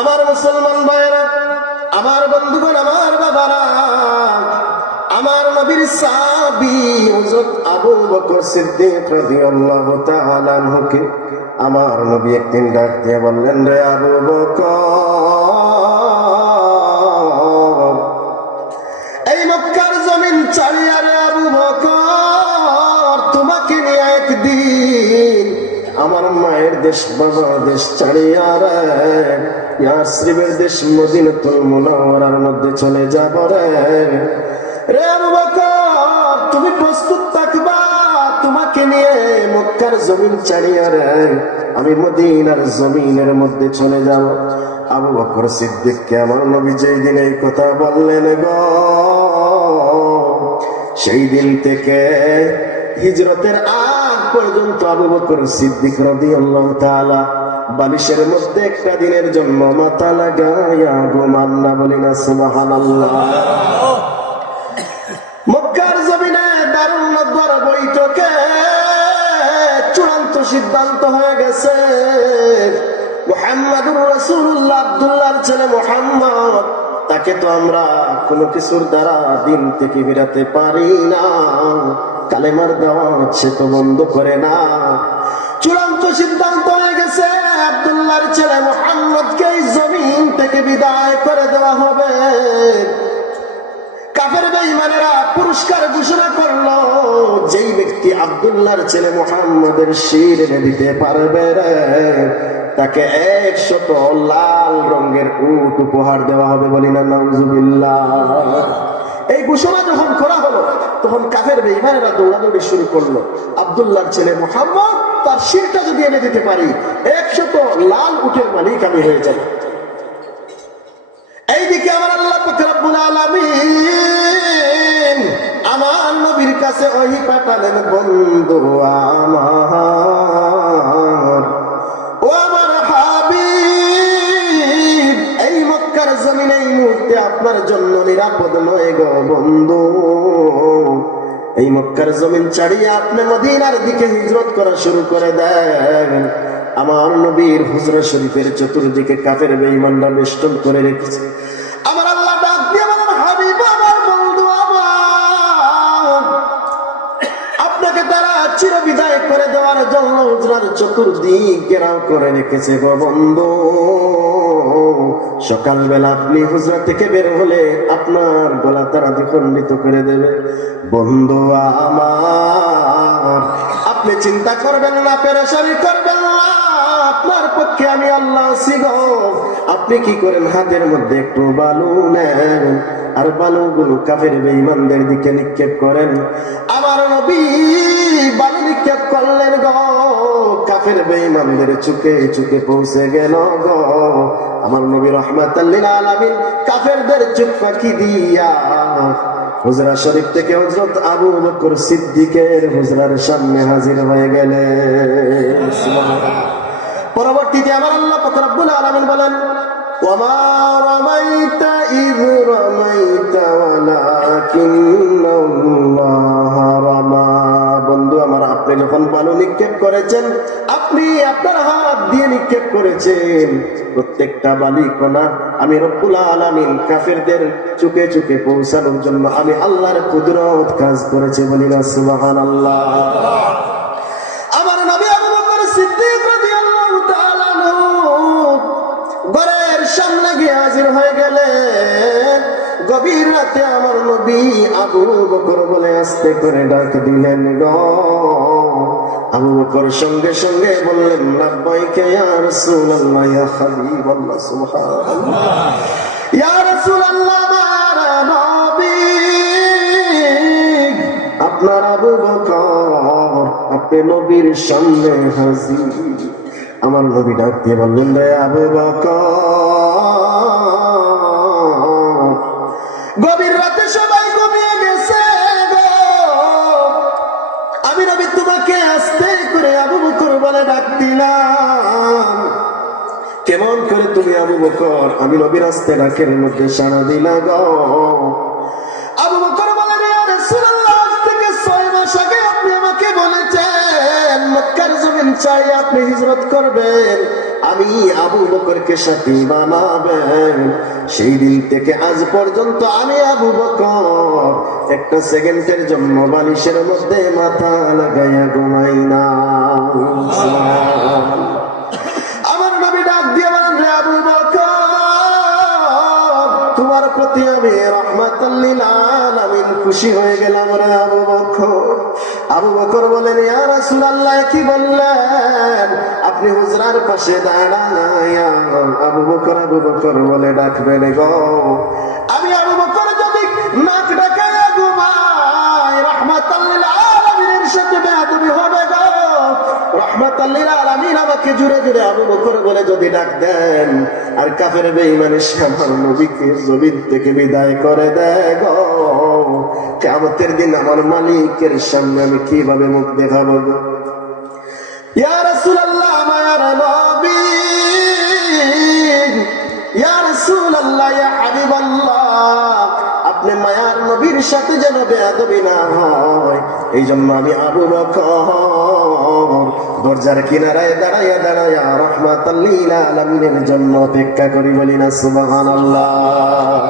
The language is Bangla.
আমার মুসলমান ভাইরা, আমার বন্ধুগণ, আমার বাবারা, আমার নবীর সাহাবী হযরত আবু বকর সিদ্দিক রাদিয়াল্লাহু তাআলা আনহুকে আমার নবী একদিন ডাক দিয়ে বললেন, রে আবু বকর, এই মক্কার জমিন ছাড়িয়া রে আবু বকর, তোমাকে নিয়ে একদিন আমার মায়ের দেশ বাবার দেশ ছাড়িয়া রে ইয়াসরিবের দেশ মদিনাতুল মুনাওয়ারার মধ্যে চলে যাব রে। রে আবু বকর, তুমি প্রস্তুত থাকবা, তোমাকে নিয়ে মক্কার জমিন ছাড়িয়া রে আমি মদিনার জমিনের মধ্যে চলে যাব। আবু বকর সিদ্দিককে আমার নবী যেই দিন এই কথা বললেন গো, সেই দিন থেকে হিজরতের আগ পর্যন্ত আবু বকর সিদ্দিক রাদিয়াল্লাহু তাআলা বালিশের মধ্যে একটা দিনের জন্য মাথা লাগাইয়া ঘুমান না, বলি না সুবহানাল্লাহ। মক্কার জমিনে দারুল নাদওয়ার বৈঠকে চূড়ান্ত সিদ্ধান্ত হয়ে গেছে, মুহাম্মাদুর রাসূলুল্লাহ, আব্দুল্লাহর ছেলে মুহাম্মদ, তাকে তো আমরা কোনো কিছুর দ্বারা দিন থেকে ফিরাতে পারি না, কালেমার দাওয়াত সে তো বন্ধ করে না। চূড়ান্ত সিদ্ধান্ত হয়ে গেছে, আব্দুল্লাহর ছেলে মুহাম্মদকে এই জমিন থেকে বিদায় করে দেওয়া হবে। কাফের বেঈমানেরা পুরস্কার ঘোষণা করলো, যেই ব্যক্তি আব্দুল্লাহর ছেলে মুহাম্মদের শির এনে দিতে পারবে রে, তাকে 100 লাল রঙের উট উপহার দেওয়া হবে, বলি না নাউজুবিল্লাহ। এই ঘোষণা যখন করা হলো, তখন কাফের বেঈমানেরা দৌড়াদৌড়ি শুরু করলো। আব্দুল্লাহর ছেলে মুহাম্মদ, তার শিরটা যদি এনে দিতে পারি 100 লাল উটের মালিক আমি হয়ে যাব। এইদিকে আমার আল্লাহ পাক রব্বুল আলামিন আমার নবীর কাছে ওহী পাঠালেন, বন্ধু আমার, ও আমার হাবিব, এই মক্কার জমিনে এই মুহূর্তে আপনার জন্য নিরাপদ নয় গো বন্ধু। এই মক্কার জমিন ছাড়িয়ে আপনি মদিনার দিকে হিজরত করা শুরু করে দেন। আমার নবীর হুজরা শরীফের চতুর্দিকে কাফের বেঈমানরা বেষ্টন করে রেখেছে। আমার আল্লাহ ডাক দিয়ে বলেন, হাবিব আমার, বন্ধু আমার, আপনাকে তারা চিরবিদায় করে দেওয়ার জন্য হুজরার চতুর্দিক ঘেরাও করে রেখেছে গো বন্ধু। সকালবেলা আপনি হুজরা থেকে বের হলে আপনার গলা তারা দ্বিখণ্ডিত করে দেবে। বন্ধু আমার, আপনি চিন্তা করবেন না, পেরেশানি করবেন না, আপনার পক্ষে আমি আল্লাহ আছি গো। আপনি কি করেন, হাতের মধ্যে একটু বালু নেন, আর বালুগুলো কাফের বেঈমানদের দিকে নিক্ষেপ করেন। আমার নবী বালু নিক্ষেপ করলেন গো, কাফের বেঈমানদের চুকে চুকে পৌঁছে গেল গো। আমার নবী রাহমাতাল লিল আলামিন কাফেরদের চোখ ফাঁকি দিয়া হুজরা শরীফ থেকে হযরত আবু বকর সিদ্দিকের হুজরার সামনে হাজির হয়ে গেলেন। সুবহানাল্লাহ। পরবর্তীতে আমার আল্লাহ পাক রব্বুল আলামিন বলেন, ওয়ামা রামাইতা ইয রামাইতা ওয়ালাকিন্নাল্লাহ রামা। বন্ধু আমার, আপনি যখন বালু নিক্ষেপ করেছেন, আপনি আপনার হাত দিয়ে নিক্ষেপ করেছেন। প্রত্যেকটা বালি কণা আমি রব্বুল আলামিন কাফেরদের চুকে চুকে পৌঁছানোর জন্য আমি আল্লাহর কুদরত কাজ করেছে, বলি না সুবহানাল্লাহ। আমার নবী আবু বকর সিদ্দিক রাদিয়াল্লাহু তাআলা আনহু ঘরের সামনে গিয়ে হাজির হয়ে গেলেন। গভীর রাতে আমার নবী আবু বকর বলে আস্তে করে ডাক দিলেন গো। আবু বকর সঙ্গে সঙ্গে বললেন, লাব্বাইকা ইয়া রাসূলুল্লাহ ইয়া হাবিবাল্লাহ। সুবহানাল্লাহ। ইয়া রাসূলুল্লাহ, আমার নবী, আপনার আবু বকর, আপনি নবীর সামনে হাজির। আমার নবী ডাক দিয়ে বললেন, রে আবু বকর, গভীর রাতে সবাই ঘুমিয়ে গেছে গো, আমি নবী তোমাকে আস্তে করে আবু বকর বলে ডাক দিলাম। কেমন করে তুমি আবু বকর আমি নবীর আস্তে ডাকের মধ্যে সাড়া দিলা গো? আবু বকর বলে, ইয়া রাসূলুল্লাহ, আজ থেকে 6 মাস আগে আপনি আমাকে বলেছেন মক্কার জমিন চাই আপনি হিজরত করবেন, আমি আবু বকরকে সাথী বানাবেন। সেই দিন থেকে আজ পর্যন্ত আমি আবু বকর একটা সেকেন্ডের জন্য বালিশের মধ্যে মাথা লাগাইয়া ঘুমাই না। আমার নবী ডাক দিয়ে বলেন, রে আবু বকর, তোমার প্রতি আমি রাহমাতাল লিল আলামিন খুশি হয়ে গেলাম রে আবু বকর। আবু বকর বলেন, ইয়া রাসূলুল্লাহ, কি বললেন? আপনি হুজরার পাশে দাঁড়ায়া আবু বকর বলে ডাকবেন গো। আমি আবু বকর যদি নাক ডাকায়া ঘুমাই, রাহমাতাল লিল আলামিনের সাথে বেয়াদবি হবে গো। রাহমাতাল লিল আলামিন আমাকে জুড়ে জুড়ে আবু বকর বলে যদি ডাক দেন, আর কাফের বেঈমানের আমার নবীকে জমিন থেকে বিদায় করে দেয় গো, কিয়ামতের দিন আমার মালিকের সামনে আমি কিভাবে মুখ দেখাবো গো? ইয়া রাসূলুল্লাহ, মায়ার নবী, ইয়া রাসূলুল্লাহ, ইয়া হাবিবাল্লাহ, আপনি মায়ার নবীর সাথে যেন বেয়াদবি না হয়, এই জন্য আমি আবু বকর দরজার কিনারায় দাঁড়াইয়া দাঁড়াইয়া রাহমাতাল লিল আলামিনের জন্য অপেক্ষা করি। বলি না সুবহানাল্লাহ।